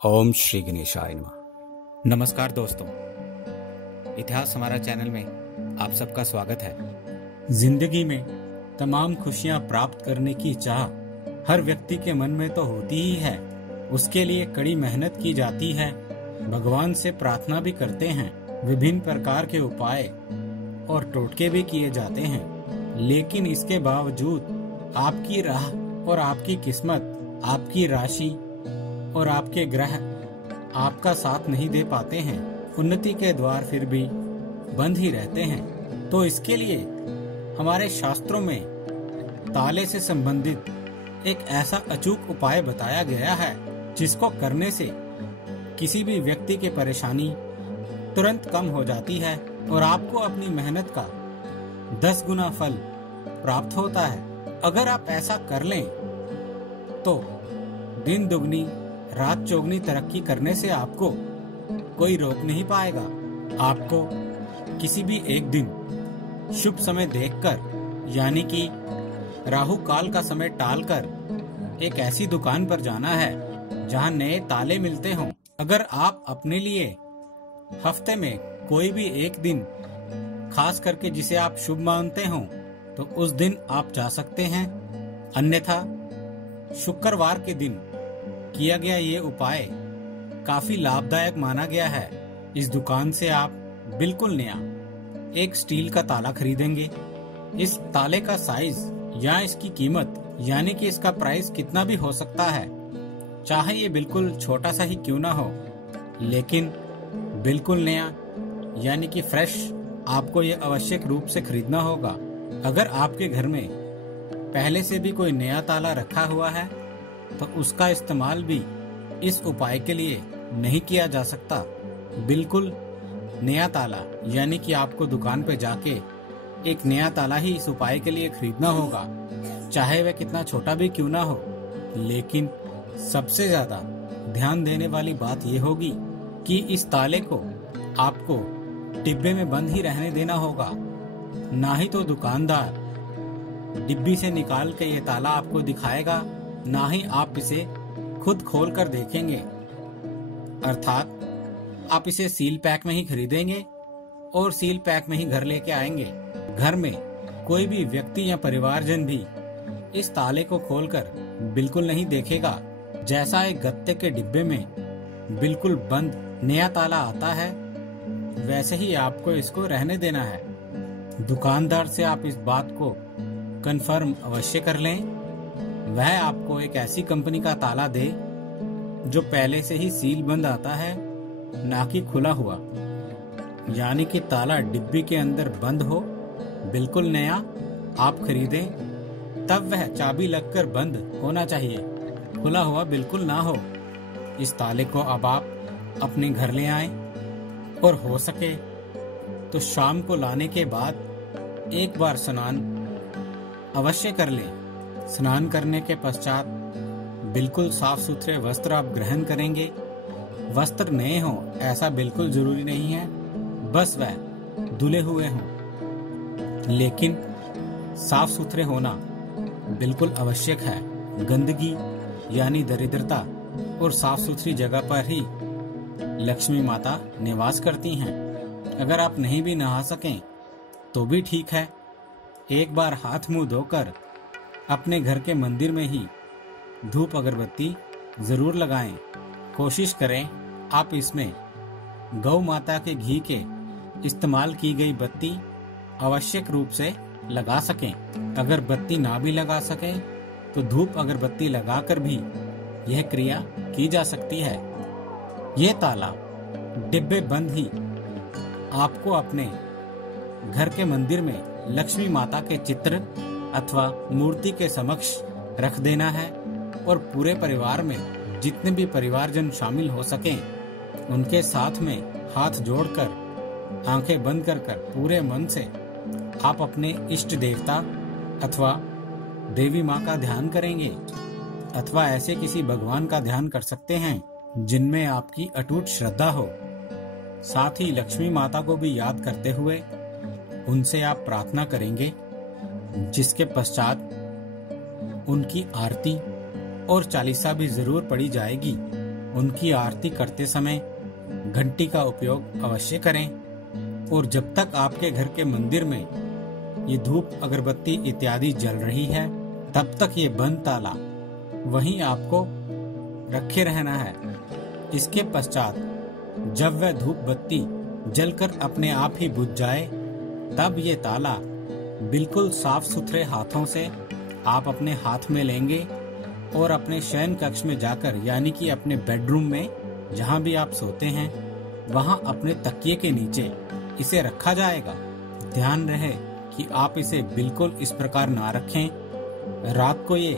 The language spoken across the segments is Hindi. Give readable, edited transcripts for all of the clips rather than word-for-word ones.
ओम श्री गणेशाय नमः। नमस्कार दोस्तों, इतिहास हमारा चैनल में आप सबका स्वागत है। जिंदगी में तमाम खुशियां प्राप्त करने की चाह हर व्यक्ति के मन में तो होती ही है। उसके लिए कड़ी मेहनत की जाती है, भगवान से प्रार्थना भी करते हैं, विभिन्न प्रकार के उपाय और टोटके भी किए जाते हैं। लेकिन इसके बावजूद आपकी राह और आपकी किस्मत, आपकी राशि और आपके ग्रह आपका साथ नहीं दे पाते हैं। उन्नति के द्वार फिर भी बंद ही रहते हैं। तो इसके लिए हमारे शास्त्रों में ताले से संबंधित एक ऐसा अचूक उपाय बताया गया है जिसको करने से किसी भी व्यक्ति की परेशानी तुरंत कम हो जाती है और आपको अपनी मेहनत का 10 गुना फल प्राप्त होता है। अगर आप ऐसा कर लें तो दिन दुगनी रात चौगनी तरक्की करने से आपको कोई रोक नहीं पाएगा। आपको किसी भी एक दिन शुभ समय देखकर, यानी कि राहु काल का समय टालकर एक ऐसी दुकान पर जाना है जहां नए ताले मिलते हों। अगर आप अपने लिए हफ्ते में कोई भी एक दिन खास करके जिसे आप शुभ मानते हो तो उस दिन आप जा सकते हैं। अन्यथा शुक्रवार के दिन किया गया ये उपाय काफी लाभदायक माना गया है। इस दुकान से आप बिल्कुल नया एक स्टील का ताला खरीदेंगे। इस ताले का साइज या इसकी कीमत, यानी कि इसका प्राइस कितना भी हो सकता है, चाहे ये बिल्कुल छोटा सा ही क्यों ना हो, लेकिन बिल्कुल नया यानी कि फ्रेश आपको ये आवश्यक रूप से खरीदना होगा। अगर आपके घर में पहले से भी कोई नया ताला रखा हुआ है तो उसका इस्तेमाल भी इस उपाय के लिए नहीं किया जा सकता। बिल्कुल नया ताला यानी कि आपको दुकान पे जाके एक नया ताला ही इस उपाय के लिए खरीदना होगा, चाहे वह कितना छोटा भी क्यों ना हो। लेकिन सबसे ज्यादा ध्यान देने वाली बात यह होगी कि इस ताले को आपको डिब्बे में बंद ही रहने देना होगा। ना ही तो दुकानदार डिब्बी से निकाल के ये ताला आपको दिखाएगा, ना ही आप इसे खुद खोल कर देखेंगे। अर्थात आप इसे सील पैक में ही खरीदेंगे और सील पैक में ही घर लेके आएंगे। घर में कोई भी व्यक्ति या परिवारजन भी इस ताले को खोलकर बिल्कुल नहीं देखेगा। जैसा एक गत्ते के डिब्बे में बिल्कुल बंद नया ताला आता है, वैसे ही आपको इसको रहने देना है। दुकानदार से आप इस बात को कंफर्म अवश्य कर लें, वह आपको एक ऐसी कंपनी का ताला दे जो पहले से ही सील बंद आता है, ना कि खुला हुआ। यानी कि ताला डिब्बी के अंदर बंद हो, बिल्कुल नया आप खरीदें, तब वह चाबी लगकर बंद होना चाहिए, खुला हुआ बिल्कुल ना हो। इस ताले को अब आप अपने घर ले आएं और हो सके तो शाम को लाने के बाद एक बार स्नान अवश्य कर लें। स्नान करने के पश्चात बिल्कुल साफ सुथरे वस्त्र आप ग्रहण करेंगे। वस्त्र नए हों ऐसा बिल्कुल जरूरी नहीं है, बस वह धुले हुए हों, लेकिन साफ सुथरे होना बिल्कुल आवश्यक है। गंदगी यानी दरिद्रता और साफ सुथरी जगह पर ही लक्ष्मी माता निवास करती हैं। अगर आप नहीं भी नहा सकें तो भी ठीक है, एक बार हाथ मुंह धोकर अपने घर के मंदिर में ही धूप अगरबत्ती जरूर लगाएं। कोशिश करें आप इसमें गौ माता के घी के इस्तेमाल की गई बत्ती आवश्यक रूप से लगा सकें। अगर बत्ती ना भी लगा सकें तो धूप अगरबत्ती लगाकर भी यह क्रिया की जा सकती है। यह ताला डिब्बे बंद ही आपको अपने घर के मंदिर में लक्ष्मी माता के चित्र अथवा मूर्ति के समक्ष रख देना है और पूरे परिवार में जितने भी परिवारजन शामिल हो सकें उनके साथ में हाथ जोड़कर आंखें बंद कर पूरे मन से आप अपने इष्ट देवता अथवा देवी माँ का ध्यान करेंगे, अथवा ऐसे किसी भगवान का ध्यान कर सकते हैं जिनमें आपकी अटूट श्रद्धा हो। साथ ही लक्ष्मी माता को भी याद करते हुए उनसे आप प्रार्थना करेंगे, जिसके पश्चात उनकी आरती और चालीसा भी जरूर पढ़ी जाएगी। उनकी आरती करते समय घंटी का उपयोग अवश्य करें। और जब तक आपके घर के मंदिर में ये धूप अगरबत्ती इत्यादि जल रही है, तब तक ये बंद ताला वहीं आपको रखे रहना है। इसके पश्चात जब वह धूप बत्ती जलकर अपने आप ही बुझ जाए, तब ये ताला बिल्कुल साफ सुथरे हाथों से आप अपने हाथ में लेंगे और अपने शयन कक्ष में जाकर, यानी कि अपने बेडरूम में जहां भी आप सोते हैं, वहां अपने तकिए के नीचे इसे रखा जाएगा। ध्यान रहे कि आप इसे बिल्कुल इस प्रकार ना रखें रात को ये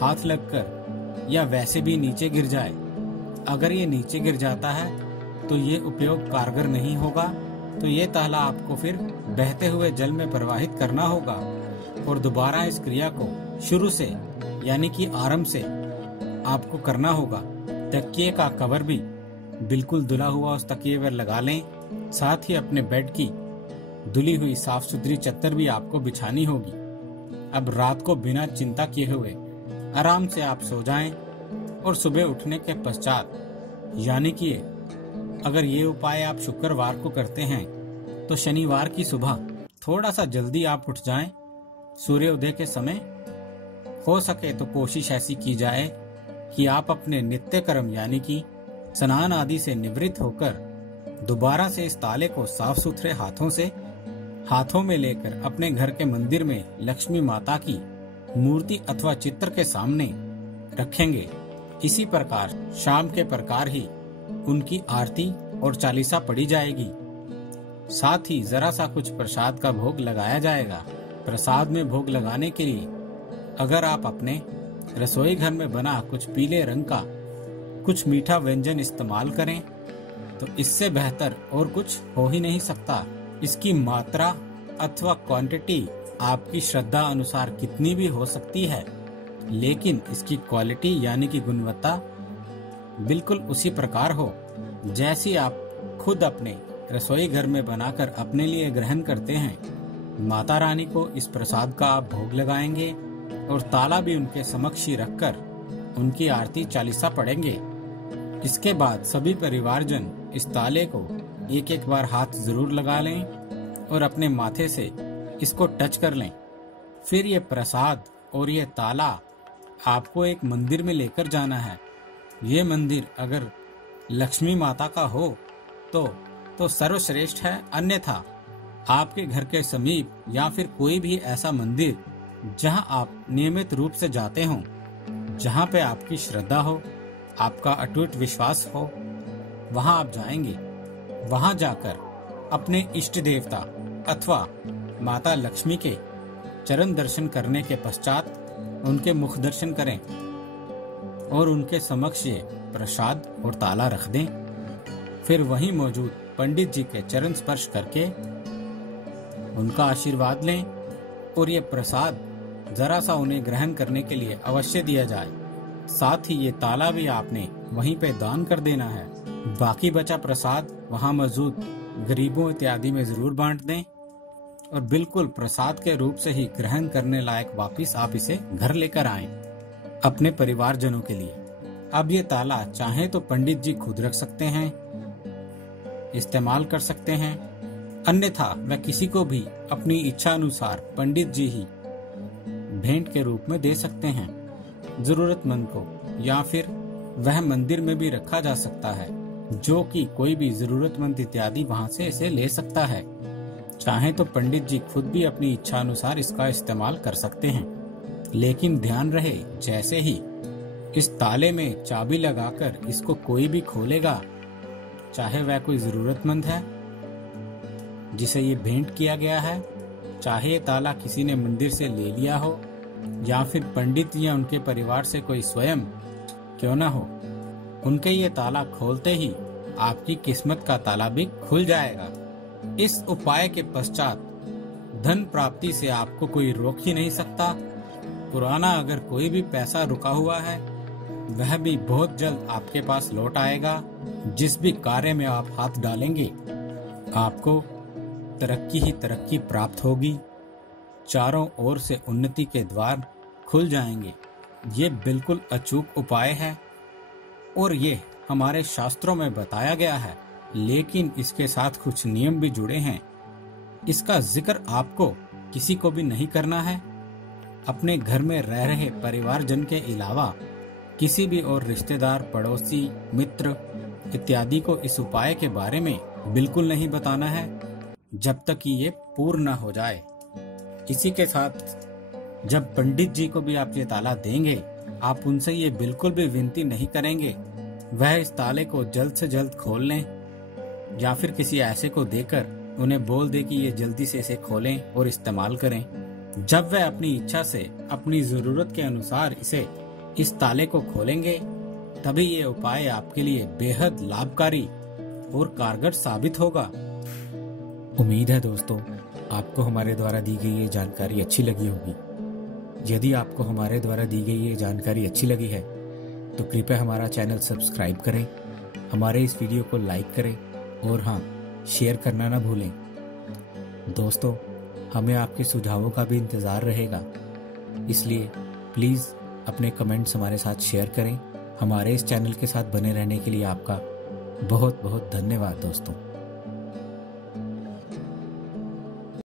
हाथ लगकर या वैसे भी नीचे गिर जाए। अगर ये नीचे गिर जाता है तो ये उपयोग कारगर नहीं होगा, तो ये ताला आपको फिर बहते हुए जल में प्रवाहित करना होगा और दोबारा इस क्रिया को शुरू से, यानी कि आरंभ से आपको करना होगा। तकिए का कवर भी बिल्कुल धुला हुआ उस तकिए पर लगा लें। साथ ही अपने बेड की धुली हुई साफ सुथरी चद्दर भी आपको बिछानी होगी। अब रात को बिना चिंता किए हुए आराम से आप सो जाएं और सुबह उठने के पश्चात, यानी कि अगर ये उपाय आप शुक्रवार को करते हैं तो शनिवार की सुबह थोड़ा सा जल्दी आप उठ जाएं। सूर्योदय के समय हो सके तो कोशिश ऐसी की जाए कि आप अपने नित्य कर्म, यानी कि स्नान आदि से निवृत्त होकर दोबारा से इस ताले को साफ सुथरे हाथों में लेकर अपने घर के मंदिर में लक्ष्मी माता की मूर्ति अथवा चित्र के सामने रखेंगे। इसी प्रकार शाम के प्रकार ही उनकी आरती और चालीसा पढ़ी जाएगी। साथ ही जरा सा कुछ प्रसाद का भोग लगाया जाएगा। प्रसाद में भोग लगाने के लिए अगर आप अपने रसोई घर में बना कुछ पीले रंग का कुछ मीठा व्यंजन इस्तेमाल करें तो इससे बेहतर और कुछ हो ही नहीं सकता। इसकी मात्रा अथवा क्वांटिटी आपकी श्रद्धा अनुसार कितनी भी हो सकती है, लेकिन इसकी क्वालिटी यानी कि गुणवत्ता बिल्कुल उसी प्रकार हो जैसी आप खुद अपने रसोई घर में बनाकर अपने लिए ग्रहण करते हैं। माता रानी को इस प्रसाद का आप भोग लगाएंगे और ताला भी उनके समक्ष ही रखकर उनकी आरती चालीसा पढ़ेंगे। इसके बाद सभी परिवारजन इस ताले को एक एक बार हाथ जरूर लगा लें और अपने माथे से इसको टच कर लें। फिर ये प्रसाद और ये ताला आपको एक मंदिर में लेकर जाना है। ये मंदिर अगर लक्ष्मी माता का हो तो सर्वश्रेष्ठ है, अन्यथा आपके घर के समीप या फिर कोई भी ऐसा मंदिर जहां आप नियमित रूप से जाते हो, जहां पे आपकी श्रद्धा हो, आपका अटूट विश्वास हो, वहां आप जाएंगे। वहां जाकर अपने इष्ट देवता अथवा माता लक्ष्मी के चरण दर्शन करने के पश्चात उनके मुख दर्शन करें और उनके समक्ष ये प्रसाद और ताला रख दें। फिर वहीं मौजूद पंडित जी के चरण स्पर्श करके उनका आशीर्वाद लें और ये प्रसाद जरा सा उन्हें ग्रहण करने के लिए अवश्य दिया जाए। साथ ही ये ताला भी आपने वहीं पे दान कर देना है। बाकी बचा प्रसाद वहां मौजूद गरीबों इत्यादि में जरूर बांट दें और बिल्कुल प्रसाद के रूप से ही ग्रहण करने लायक वापिस आप इसे घर लेकर आएं अपने परिवारजनों के लिए। अब ये ताला चाहे तो पंडित जी खुद रख सकते हैं, इस्तेमाल कर सकते हैं, अन्यथा वह किसी को भी अपनी इच्छा अनुसार पंडित जी ही भेंट के रूप में दे सकते हैं जरूरतमंद को, या फिर वह मंदिर में भी रखा जा सकता है, जो कि कोई भी जरूरतमंद इत्यादि वहां से इसे ले सकता है। चाहे तो पंडित जी खुद भी अपनी इच्छा अनुसार इसका इस्तेमाल कर सकते हैं। लेकिन ध्यान रहे, जैसे ही इस ताले में चाबी लगाकर इसको कोई भी खोलेगा, चाहे वह कोई जरूरतमंद है जिसे ये भेंट किया गया है, चाहे ये ताला किसी ने मंदिर से ले लिया हो, या फिर पंडित या उनके परिवार से कोई स्वयं क्यों ना हो, उनके ये ताला खोलते ही आपकी किस्मत का ताला भी खुल जाएगा। इस उपाय के पश्चात धन प्राप्ति से आपको कोई रोक ही नहीं सकता। पुराना अगर कोई भी पैसा रुका हुआ है, वह भी बहुत जल्द आपके पास लौट आएगा। जिस भी कार्य में आप हाथ डालेंगे, आपको तरक्की ही तरक्की प्राप्त होगी। चारों ओर से उन्नति के द्वार खुल जाएंगे। ये बिल्कुल अचूक उपाय है और ये हमारे शास्त्रों में बताया गया है, लेकिन इसके साथ कुछ नियम भी जुड़े हैं। इसका जिक्र आपको किसी को भी नहीं करना है। अपने घर में रह रहे परिवारजन के अलावा किसी भी और रिश्तेदार, पड़ोसी, मित्र इत्यादि को इस उपाय के बारे में बिल्कुल नहीं बताना है जब तक कि ये पूर्ण न हो जाए। इसी के साथ जब पंडित जी को भी आप ये ताला देंगे, आप उनसे ये बिल्कुल भी विनती नहीं करेंगे वह इस ताले को जल्द से जल्द खोल लें, या फिर किसी ऐसे को देकर उन्हें बोल दे कि ये जल्दी से इसे खोलें और इस्तेमाल करें। जब वह अपनी इच्छा से, अपनी जरूरत के अनुसार इस ताले को खोलेंगे, तभी ये उपाय आपके लिए बेहद लाभकारी और कारगर साबित होगा। उम्मीद है दोस्तों, आपको हमारे द्वारा दी गई ये जानकारी अच्छी लगी होगी। यदि आपको हमारे द्वारा दी गई ये जानकारी अच्छी लगी है तो कृपया हमारा चैनल सब्सक्राइब करें, हमारे इस वीडियो को लाइक करें और हाँ, शेयर करना ना भूलें। दोस्तों, हमें आपके सुझावों का भी इंतज़ार रहेगा, इसलिए प्लीज़ अपने कमेंट्स हमारे साथ शेयर करें। हमारे इस चैनल के साथ बने रहने के लिए आपका बहुत बहुत धन्यवाद दोस्तों।